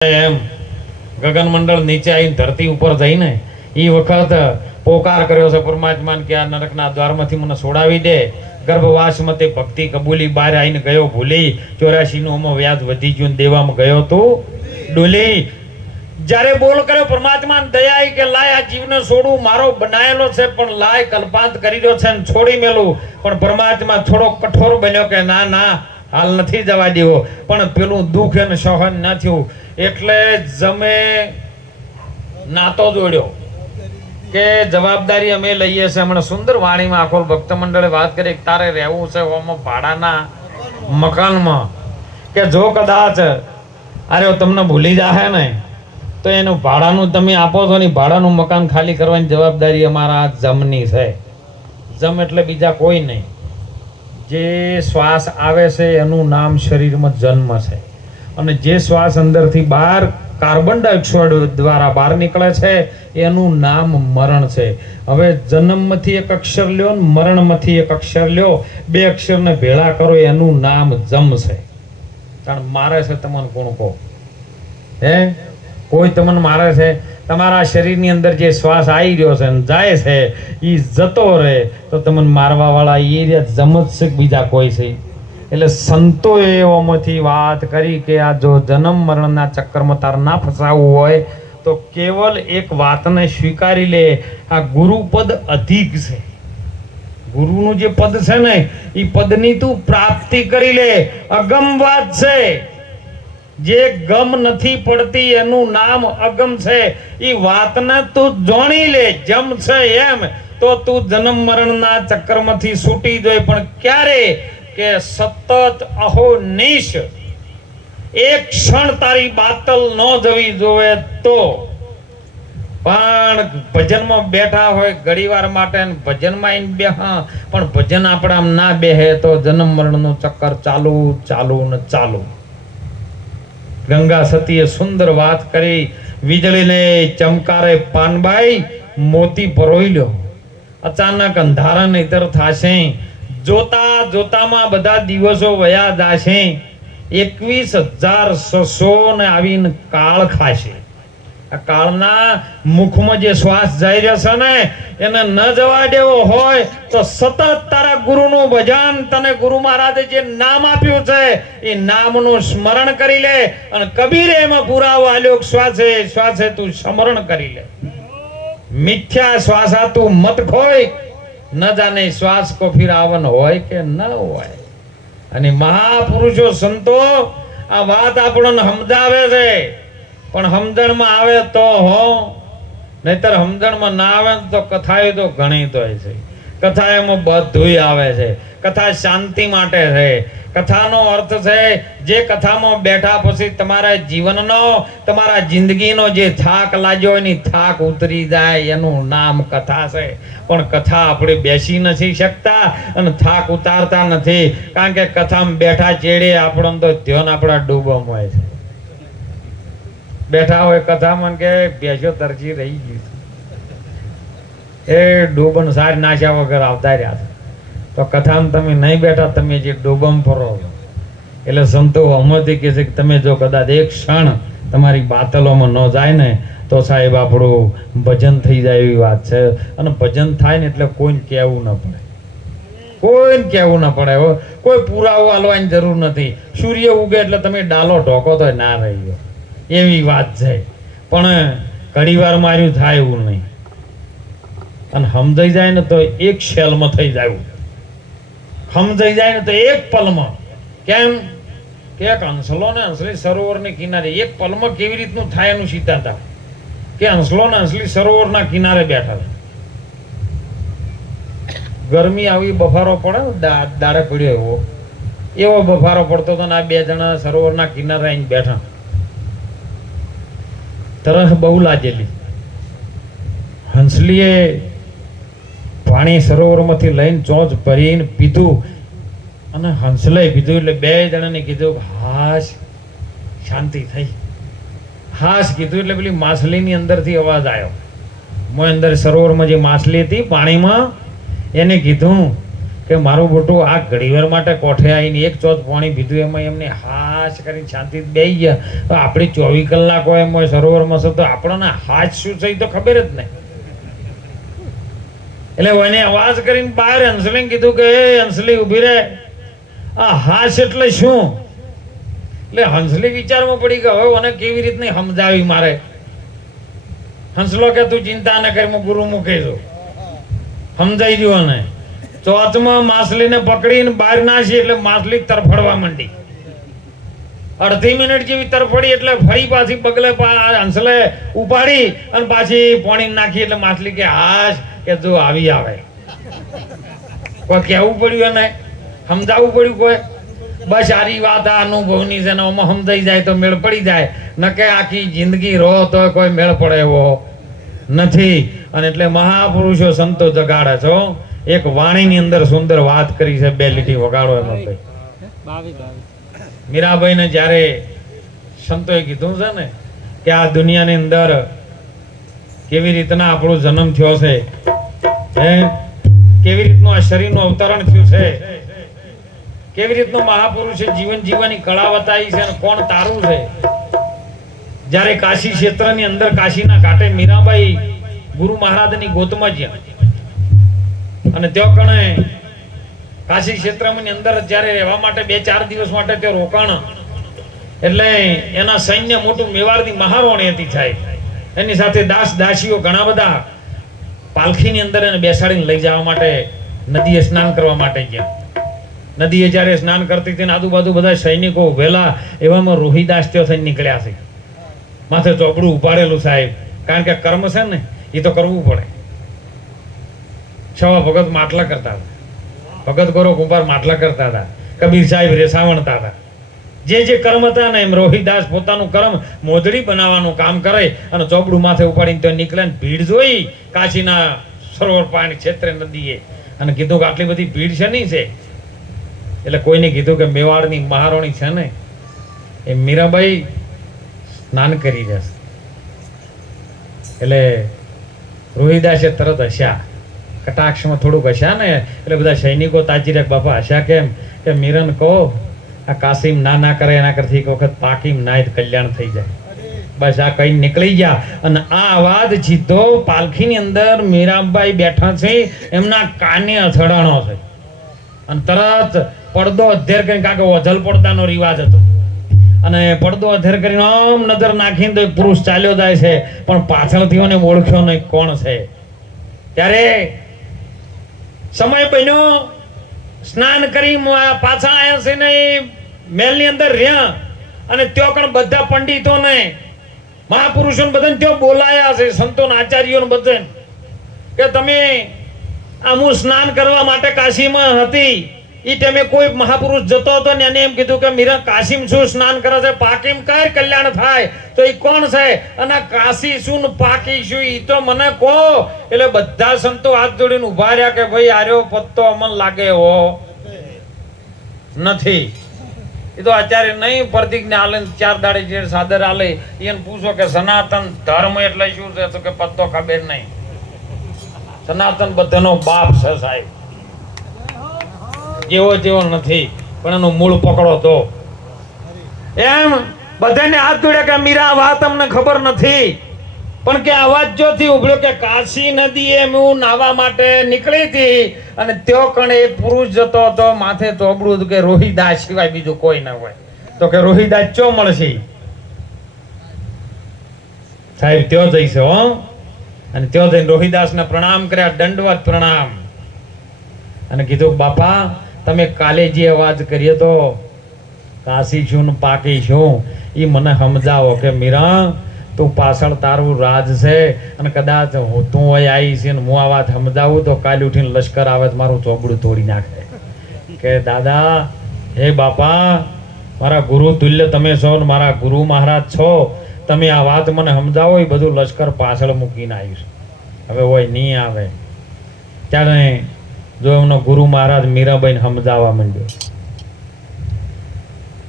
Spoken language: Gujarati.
એમ ગગન મંડળ નીચે આવીને ધરતી ઉપર જઈને એ વખત પોકાર કર્યો છે પરમાત્માને કે આ નરકના દ્વારમાંથી મને છોડાવી દે. ગર્ભવાસમાં તે ભક્તિ કબૂલી, બહાર આવીને ગયો ભૂલી. 84 નું અમો વ્યાજ વધી ગયું, દેવામાં ગયો તું ડૂલી. જ્યારે બોલ કર્યો પરમાત્માને દયા કે લાય આ જીવને છોડું, મારો બનાયેલો છે પણ લાય કલ્પાંત કરી રહ્યો છે ને છોડી મેલું. પણ પરમાત્મા થોડો કઠોર બન્યો કે ના ના હાલ નથી જવા દેવો. પણ પેલું દુઃખ એને સહન ન થયું એટલે જમે નાતો જોડ્યો કે જવાબદારી અમે લઈએ છીએ. હમણાં સુંદર વાણીમાં આખો ભક્ત મંડળે વાત કરી કે તારે રહેવું છે ઓમાં ભાડાના મકાનમાં, કે જો કદાચ અરે તમને ભૂલી જાહે ને તો એનું ભાડાનું તમે આપો છો ને, ભાડાનું મકાન ખાલી કરવાની જવાબદારી અમારા જમની છે. જમ એટલે બીજા કોઈ નહીં. જે શ્વાસ આવે છે એનું નામ શરીરમાં જન્મ છે, અને જે શ્વાસ અંદરથી બહાર કાર્બન ડાયોક્સાઇડ દ્વારા બહાર નીકળે છે એનું નામ મરણ છે. હવે જન્મમાંથી એક અક્ષર લ્યો ને મરણમાંથી એક અક્ષર લ્યો, બે અક્ષરને ભેળા કરો એનું નામ જમ છે. કારણ મારે છે તમને કોણ કહો? હે કોઈ તમને મારે છે? તમારા શરીરની અંદર જે શ્વાસ આવી રહ્યો છે ને જાય છે એ જતો રહે તો તમને મારવા વાળા એ રહ્યા જમત છે, બીજા કોઈ છે? એટલે સંતોએ એમાંથી વાત કરી કે આ જો જન્મ મરણના ચક્કરમાં તાર ના ફસાવવું હોય તો કેવલ એક વાતને સ્વીકારી લે, આ ગુરુપદ અધિક છે. ગુરુનું જે પદ છે ને એ પદની તું પ્રાપ્તિ કરી લે. અગમ વાત છે, જે ગમ નથી પડતી એનું નામ અગમ છે. એ વાતને તું જાણી લે, જમ છે એમ તો તું જન્મ મરણના ચક્કરમાંથી છૂટી જાય. પણ ક્યારે? કે સતત અહોનિશ એક ક્ષણ તારી બાતલ ન જવી જોવે તો. પણ ભજનમાં બેઠા હોય ઘડીવાર માટે ભજનમાં આવીને બેહા, પણ ભજન આપણા ના બેહે તો જન્મ મરણનું ચક્કર ચાલુ ચાલુ ને ચાલુ. ગંગા સતીએ સુંદર વાત કરી. વીજળીને ચમકારે પાનબાઈ મોતી પરોઈ લ્યો, અચાનક અંધારા નહીતર થાશે. જોતા જોતામાં બધા દિવસો વયા જાશે. 21,600 ને આવીને કાળ ખાશે. આ કાળના મુખમાં જે શ્વાસ જઈ રહ્યો છે ને એને ન જવા દેવો હોય તો સતત તારા ગુરુનું ભજન, તને ગુરુ મહારાજે જે નામ આપ્યું છે એ નામનું સ્મરણ કરી લે. અને કબીરે એમાં પુરાવો આલ્યો, શ્વાસે શ્વાસે તું સ્મરણ કરી લે. મિથ્યા શ્વાસા તું મત ખોય, ન જાને શ્વાસ કો ફિર આવન હોય કે ન હોય. અને મહાપુરુષો સંતો આ વાત આપણને સમજાવે છે, પણ સમજણમાં આવે તો હો, નહીતર સમજણમાં ના આવે તો કથાએ તો ઘણી તો છે. કથા એમાં બધુંય આવે છે. કથા શાંતિ માટે છે. કથાનો અર્થ છે જે કથામાં બેઠા પછી તમારા જીવનનો, તમારા જિંદગીનો જે થાક લાગ્યો એની થાક ઉતરી જાય એનું નામ કથા છે. પણ કથા આપણે બેસી નથી શકતા અને થાક ઉતારતા નથી, કારણ કે કથામાં બેઠા ચેડે આપણને તો ધ્યાન આપણા ડૂબમ હોય છે. બેઠા હોય કથામાં કે બેસ્યો તરજી રહી ગયું, એ ડૂબન સાર નાશ્યા વગર આવતા રહ્યા છે. તો કથામાં તમે નહીં બેઠા, તમે જે ડૂબમ ફરો. એટલે સંતો હમતી કહે છે કે તમે જો કદાચ એક ક્ષણ તમારી બાતલોમાં ન જાય ને તો સાહેબ આપણું ભજન થઈ જાય એવી વાત છે. અને ભજન થાય ને એટલે કોઈને કહેવું ન પડે, કોઈને કહેવું ન પડે. કોઈ પુરાવો આલવાની જરૂર નથી. સૂર્ય ઉગે એટલે તમે ડાલો ઢોકો તો ના રહી ગયો એવી વાત છે. પણ ઘડીવાર માર્યું થાય એવું નહીં. અને સમજાઈ જાય ને તો એક શેલમાં થઈ જાય, સમજાઈ જાય ને તો એક પલમાં. કેમ કે એક હંસલો ને હંસલી સરોવરની કિનારે એક પલમાં કેવી રીતનું થાય એનું સીતા કે હંસલો ને હંસલી સરોવરના કિનારે બેઠા છે. ગરમી આવી બફારો પડે દાડે પડ્યો એવો બફારો પડતો હતો ને આ બે જણા સરોવરના કિનારે આવીને બેઠા. તરસ બહુ લાગેલી. હંસલીએ પાણી સરોવરમાંથી લઈને ચોચ ભરીને પીધું અને હંસલે પીધું. એટલે બે જણાને કીધું હાશ, શાંતિ થઈ. હાશ કીધું એટલે પેલી માછલીની અંદરથી અવાજ આવ્યો. મોય અંદર સરોવરમાં જે માછલી હતી પાણીમાં એને કીધું કે મારું બેટું આ ઘડીવાર માટે કોઠે આવીને એક ચોથ પાણી પીધું એમાં એમને હાશ કરીને શાંતિ બેસી ગયા. તો આપણી 24 કલાક હોય એમ હોય સરોવરમાં છે તો આપણને હાશ શું છે એ તો ખબર જ નહીં. એટલે એને અવાજ કરીને બહાર હંસલીને કીધું કે એ હંસલી ઊભી રહે, આ હાશ એટલે શું? એટલે હંસલી વિચારમાં પડી ગયો હવે મને કેવી રીતની સમજાવી મારે. હંસલો કે તું ચિંતા ન કરી હું ગુરુ મૂકી છું, સમજાઈ ગયો ને. ચોથમાં માછલીને પકડીને બહાર નાખી એટલે માછલી તરફડવા માંડી. અડધી મિનિટ જેવી તરફડી એટલે ફરી પાછી બગલે હંસલે ઉપાડી અને પાછી પાણી નાખી એટલે માછલી કે હાશ કે જો આવી આવે. કોઈ કહેવું પડ્યું એને સમજાવવું પડ્યું કોઈ? બસ સારી વાત આ અનુભવની છે ને આમાં સમજાઈ જાય તો મેળ પડી જાય, ન કે આખી જિંદગી રહો તો કોઈ મેળ પડે એવો નથી. અને એટલે મહાપુરુષો સંતો જગાડે છો. એક વાણીની અંદર સુંદર વાત કરી છે, બે લીટી વગાડો એમાં ભાઈ. મીરાબાઈને જ્યારે સંતોએ કીધું છે ને કે આ દુનિયાની અંદર કેવી રીતના આપણો જન્મ થયો છે, કેવી રીતનું આ શરીરનું અવતરણ થયું છે, કેવી રીતનું મહાપુરુષે જીવન જીવવાની કળા બતાવી છે અને કોણ તારું છે. જ્યારે કાશી ક્ષેત્રની અંદર કાશીના ઘાટે મીરાબાઈ ગુરુ મહારાજની ગોતમાં ગયા અને ત્યાં કણે કાશી ક્ષેત્રની અંદર જ્યારે રહેવા માટે 2-4 દિવસ માટે ત્યાં રોકાણ. એટલે એના સૈન્ય મોટું મેવાડની મહારોણી હતી સાહેબ. એની સાથે દાસ દાસીઓ ઘણા બધા પાલખીની અંદર એને બેસાડીને લઈ જવા માટે નદીએ સ્નાન કરવા માટે ગયા. નદીએ જ્યારે સ્નાન કરતી હતી આજુબાજુ બધા સૈનિકો વેલા એવામાં રોહિદાસ ત્યાં થઈને નીકળ્યા છે. માથે ચોપડું ઉપાડેલું સાહેબ, કારણ કે કર્મ છે ને એ તો કરવું પડે. છવા ભગત માટલા કરતા હતા, ભગત ગોરો કુંભાર માટલા કરતા હતા, કબીર સાહેબ રેસા વણતા હતા. જે જે કર્મ હતા ને એમ રોહિદાસ પોતાનું કર્મ મોજડી બનાવવાનું કામ કરે અને ચોપડું માથે ઉપાડીને ત્યાં નીકળે. ભીડ જોઈ કાશીના સરોવર પાણી ક્ષેત્રે નદીએ અને કીધું કે આટલી બધી ભીડ છે નહીં છે. એટલે કોઈને કીધું કે મેવાડની મહારાણી છે ને એ મીરાબાઈ સ્નાન કરી જશે. એટલે રોહિદાસે તરત હસ્યા, કટાક્ષમાં થોડુંક હસ્યા ને એટલે બધા સૈનિકો તાજી રહ્યા. બાપા હસ્યા કેમ? કે મીરન કહો આ કાશીમ ના કરે એના કરતી એક વખત પાકીમ નાય કલ્યાણ થઈ જાય. બસ આ કઈ નીકળી ગયા અને આ અવાજ સીધો પાલખીની અંદર મીરાબાઈ બેઠા છે એમના કાને અથડાણો છે અને તરત પડદો અધેર કરીને, કારણ કે ઓઝલ પડદાનો રિવાજ હતો, અને પડદો અધેર કરીને આમ નજર નાખીને તો એક પુરુષ ચાલ્યો જાય છે પણ પાછળથી એને ઓળખ્યો નહીં કોણ છે. ત્યારે સમય બન્યો, સ્નાન કરી પાછા આવ્યા છે ને મહેલની અંદર રહ્યા અને ત્યાં પણ બધા પંડિતોને મહાપુરુષોને બધાને ત્યાં બોલાયા છે, સંતોને આચાર્યોને બધાને કે તમે હું સ્નાન કરવા માટે કાશીમાં હતી એ ટાઈમે કોઈ મહાપુરુષ જતો હતો ને એને એમ કીધું કે મીરા કાશીમ શું સ્નાન કરે છે, પાકીમ કર કલ્યાણ થાય. તો એ કોણ છે અને કાશી શું પાકી શું એ તો મને કહો. એટલે બધા સંતો હાથ જોડીને ઉભા રહ્યા કે ભાઈ આર્યો પત્તો અમન લાગે હો નથી. એ તો આચાર્ય નહીં પ્રતિજ્ઞા આલે 4 દાડે જે સાદર આલે એને પૂછો કે સનાતન ધર્મ એટલે શું છે, તો કે પત્તો ખબર નહીં. સનાતન બધાનો બાપ છે સાહેબ, જેવો જેવો નથી પણ એનું મૂળ પકડો તો. એમ બધાને હાથ જોડ્યા કે મીરા વાત અમને ખબર નથી પણ કે અવાજ જોથી ઉભળ્યો કે કાશી નદીએ હું નાવા માટે નીકળી હતી અને ત્યો કણે એક પુરુષ જતો હતો, માથે ચોપડું હતું કે રોહિદાસ સિવાય બીજું કોઈ ના હોય. તો કે રોહિદાસ ચો મળશે સાહેબ? ત્યો જઈશે હો. અને ત્યો જઈને રોહિદાસને પ્રણામ કર્યા, દંડવત પ્રણામ, અને કીધું બાપા તમે કાલે જે અવાજ કર્યો તો કાશી છું ને પાકી છું એ મને સમજાવો કે મીરા તું પાછળ તારું રાજ છે અને કદાચ તું હોય આવી છે ને હું આ વાત સમજાવું તો કાલે ઉઠીને લશ્કર આવે તો મારું ચોબડું તોડી નાખે. કે દાદા હે બાપા મારા ગુરુ તુલ્ય તમે છો ને મારા ગુરુ મહારાજ છો, તમે આ વાત મને સમજાવો. એ બધું લશ્કર પાછળ મૂકીને આવ્યું છે, હવે હોય નહીં આવે. ત્યારે જો એમનો ગુરુ મહારાજ મીરાબાઈને સમજાવવા માંડ્યો